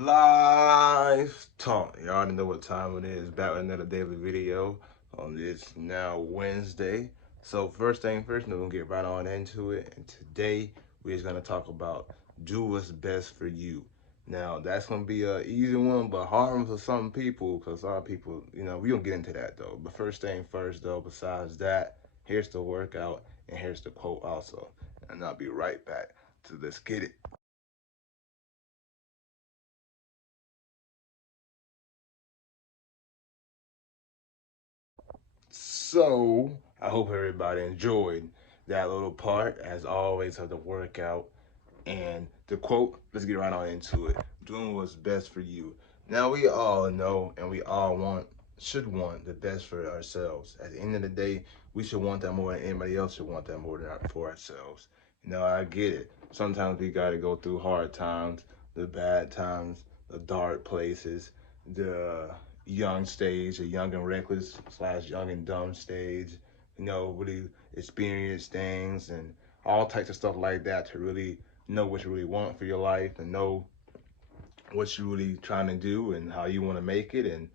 Live talk. Y'all already know what time it is. Back with another daily video on this now Wednesday. So first thing first, we're gonna get right on into it. And today we're just gonna talk about do what's best for you. Now that's gonna be a easy one, but hard for some people because a lot of people, we don't get into that though. But first thing first though, besides that, here's the workout and here's the quote also. And I'll be right back to let's get it. So I hope everybody enjoyed that little part. As always, of the workout and the quote. Let's get right on into it. Doing what's best for you. Now we all know and we all should want the best for ourselves. At the end of the day, we should want that more than anybody else should want that more than for ourselves. I get it. Sometimes we got to go through hard times, the bad times, the dark places, the young stage, the young and reckless / young and dumb stage. Really experience things and all types of stuff like that to really know what you really want for your life and know what you're really trying to do and how you want to make it, and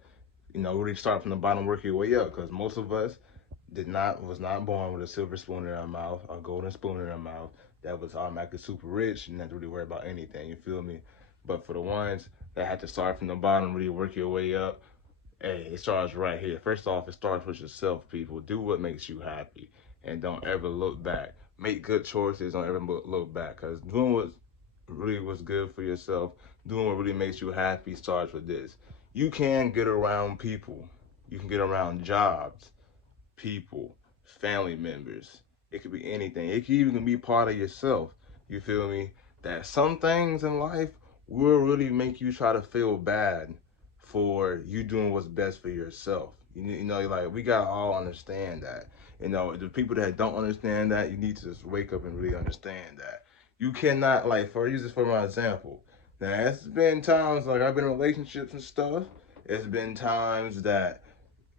really start from the bottom, work your way up, because most of us was not born with a silver spoon in our mouth or a golden spoon in our mouth that was automatically super rich and not really worry about anything, you feel me? But for the ones that had to start from the bottom, really work your way up, hey, it starts right here. First off, it starts with yourself, people. Do what makes you happy and don't ever look back. Make good choices, don't ever look back, because doing what's good for yourself, doing what really makes you happy starts with this. You can get around people. You can get around jobs, people, family members. It could be anything. It could even be part of yourself. You feel me? That some things in life will really make you try to feel bad for you doing what's best for yourself. Like we gotta all understand that. The people that don't understand that, you need to just wake up and really understand that. You cannot, like, for use this for my example. Now, it's been times like I've been in relationships and stuff. It's been times that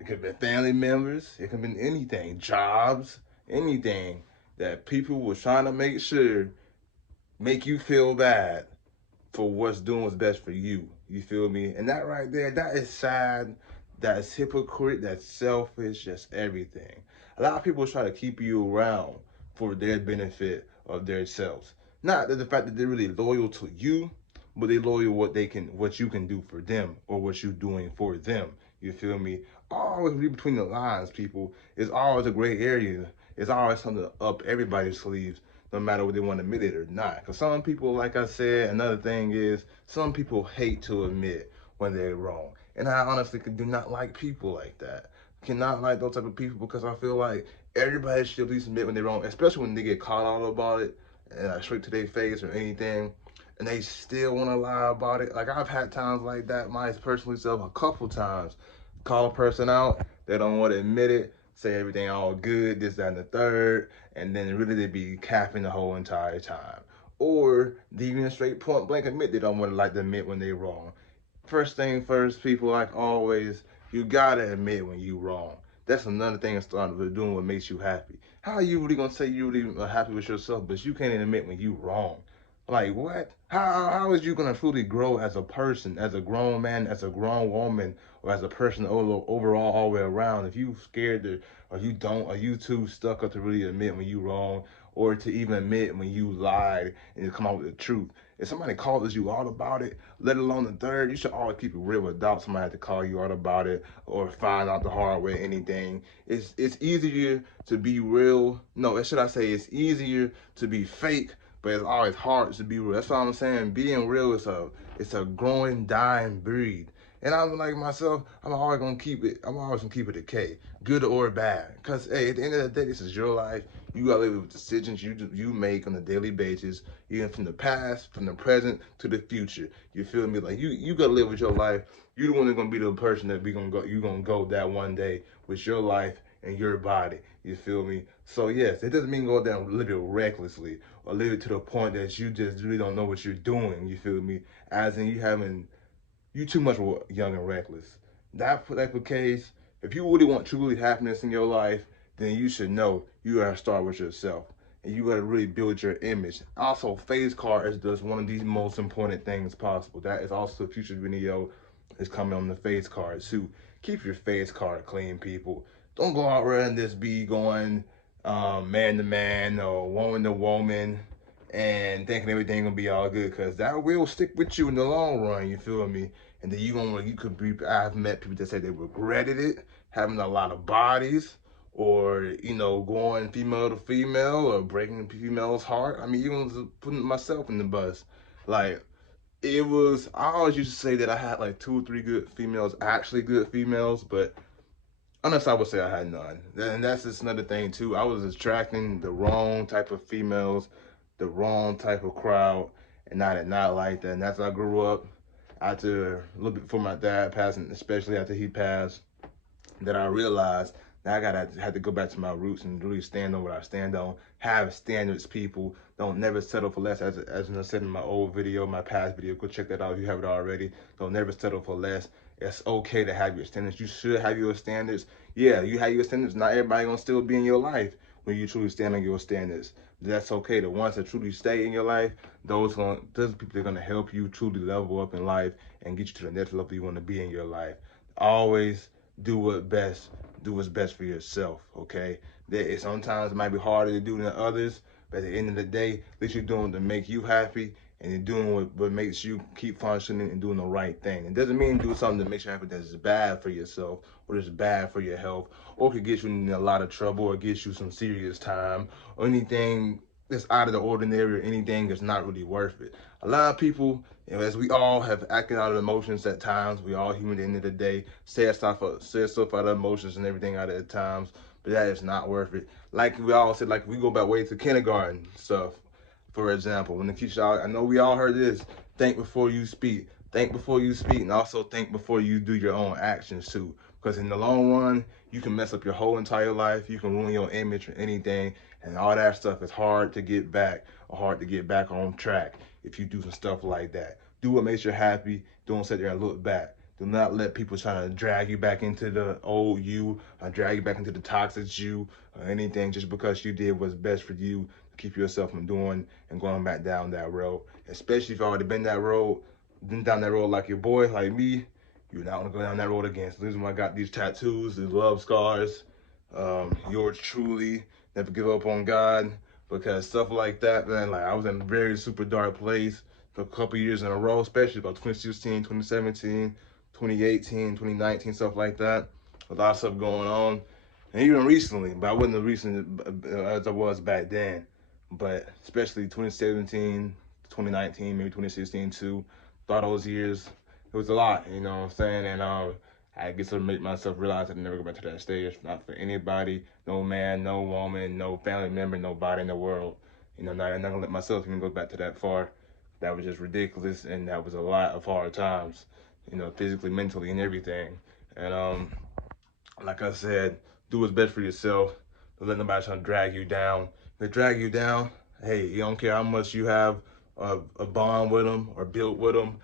it could be family members, it could be anything, jobs, anything that people were trying to make you feel bad for what's best for you. You feel me? And that right there, that is sad. That's hypocrite. That's selfish. That's everything. A lot of people try to keep you around for their benefit of their selves. Not that the fact that they're really loyal to you, but they loyal what you can do for them or what you're doing for them. You feel me? Always read between the lines, people. It's always a gray area. It's always something up everybody's sleeves, no matter whether they want to admit it or not. Because some people, like I said, another thing is some people hate to admit when they're wrong. And I honestly do not like people like that. Cannot like those type of people, because I feel like everybody should at least admit when they're wrong, especially when they get caught out about it, straight to their face or anything, and they still want to lie about it. Like, I've had times like that, my personally self, a couple times. Call a person out, they don't want to admit it, say everything all good, this, that, and the third, and then really they be capping the whole entire time. Or they even straight point blank admit they don't want to like to admit when they're wrong. First thing first, people, like always, you gotta admit when you wrong. That's another thing that's starting with doing what makes you happy. How are you really gonna say you really are happy with yourself, but you can't even admit when you wrong? Like, what? How is you gonna truly grow as a person, as a grown man, as a grown woman, or as a person overall all the way around, if you scared to, or you don't, or you too stuck up to really admit when you wrong, or to even admit when you lied and you come out with the truth? If somebody calls you out about it, let alone the third, you should always keep it real without somebody had to call you out about it or find out the hard way, anything. It's easier to be real. No, should I say it's easier to be fake, but it's always hard to be real. That's what I'm saying. Being real is a growing, dying breed. And I'm like myself, I'm always gonna keep it. I'm always gonna keep it a K, good or bad. Cause hey, at the end of the day, this is your life. You gotta live with decisions you make on a daily basis, even from the past, from the present to the future. You feel me? Like you gotta live with your life. You the one that's gonna be the person that you gonna go that one day with your life and your body. You feel me? So yes, it doesn't mean go down and live it recklessly or live it to the point that you just really don't know what you're doing. You feel me? As in you too much young and reckless. That's the case. If you really want truly happiness in your life, then you should know you gotta start with yourself. and you gotta really build your image. Also, face card is just one of the most important things possible. That is also a future video is coming on the face card too. Keep your face card clean, people. Don't go out there and just be going man to man or woman to woman and thinking everything gonna be all good, because that will stick with you in the long run. You feel me? And then you could be. I've met people that say they regretted it, having a lot of bodies, or going female to female, or breaking female's heart. I mean, even putting myself in the bus, like it was. I always used to say that I had like 2 or 3 good females, actually good females, but honestly, I would say I had none. And that's just another thing too. I was attracting the wrong type of females, the wrong type of crowd, and I did not like that. And as I grew up, after a little bit before my dad passing, especially after he passed, that I realized that had to go back to my roots and really stand on what I stand on. Have standards, people. Don't never settle for less. As I said in my old video, my past video, go check that out if you haven't already. Don't never settle for less. It's okay to have your standards. You should have your standards. Yeah, you have your standards. Not everybody gonna still be in your life when you truly stand on your standards. That's okay. The ones that truly stay in your life, those people are gonna help you truly level up in life and get you to the next level you want to be in your life. Always do what's best for yourself, okay? Sometimes it might be harder to do than others, but at the end of the day, at least you're doing what to make you happy, and you're doing what makes you keep functioning and doing the right thing. It doesn't mean do something that makes you happy that's bad for yourself, or that's bad for your health, or could get you in a lot of trouble, or get you some serious time, or anything that's out of the ordinary, or anything that's not really worth it. A lot of people, as we all have acted out of emotions at times, we all human at the end of the day, say stuff out of emotions and everything out at times, but that is not worth it. Like we all said, like we go back way to kindergarten stuff. For example, when the teacher, I know we all heard this, think before you speak. Think before you speak, and also think before you do your own actions too. Because in the long run, you can mess up your whole entire life. You can ruin your image or anything, and all that stuff is hard to get back, or hard to get back on track if you do some stuff like that. Do what makes you happy. Don't sit there and look back. Do not let people try to drag you back into the old you, or drag you back into the toxic you, or anything just because you did what's best for you to keep yourself from doing and going back down that road. Especially if you've already been down that road like your boy, like me, you're not gonna go down that road again. So this is why I got these tattoos, these love scars. Yours truly, never give up on God, because stuff like that, man, like I was in a very super dark place for a couple years in a row, especially about 2016, 2017, 2018, 2019, stuff like that. A lot of stuff going on. And even recently, but I wasn't as recent as I was back then. But especially 2017, 2019, maybe 2016 too. Thought those years, it was a lot, you know what I'm saying? And I guess to make myself realize I'd never go back to that stage. Not for anybody, no man, no woman, no family member, nobody in the world. I'm not gonna let myself even go back to that far. That was just ridiculous, and that was a lot of hard times, physically, mentally, and everything. And like I said, do what's best for yourself. Don't let nobody try to drag you down. If they drag you down, hey, you don't care how much you have a bond with them or built with them.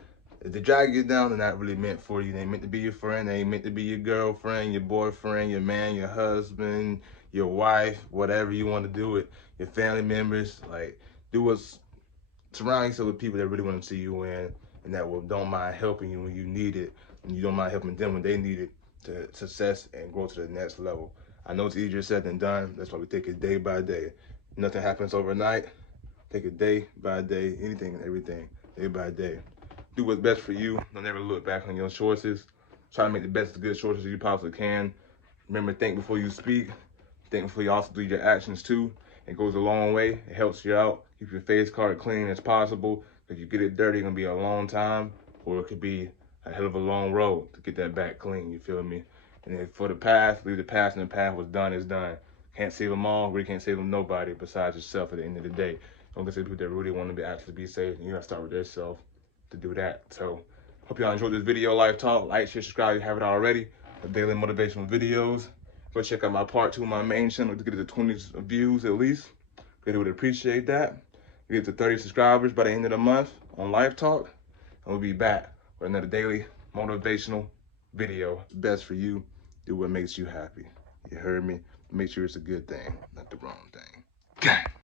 If they drag you down, they're not really meant for you. They ain't meant to be your friend. They ain't meant to be your girlfriend, your boyfriend, your man, your husband, your wife, whatever you want to do it. Your family members, like, do what's surround yourself with people that really want to see you win, and that don't mind helping you when you need it, and you don't mind helping them when they need it to success and grow to the next level. I know it's easier said than done. That's why we take it day by day. Nothing happens overnight. Take it day by day, anything and everything, day by day. Do what's best for you. Don't ever look back on your choices. Try to make the best good choices you possibly can. Remember, think before you speak. Think before you also do your actions too. It goes a long way. It helps you out. Keep your face card clean as possible. If you get it dirty, it's gonna be a long time, or it could be a hell of a long road to get that back clean. You feel me? And then for the past, leave the past in the past. What's done is done. Can't save them all. Really can't save them nobody besides yourself at the end of the day. Don't consider people that really want to actually be safe. You gotta start with yourself to do that. So, hope y'all enjoyed this video, Life Talk. Like, share, subscribe if you haven't already. The daily motivational videos. Go check out my part 2 of my main channel to get it to 20 views at least. Really would appreciate that. We get to 30 subscribers by the end of the month on Life Talk, and we'll be back with another daily motivational video. Best for you. Do what makes you happy. You heard me? Make sure it's a good thing, not the wrong thing.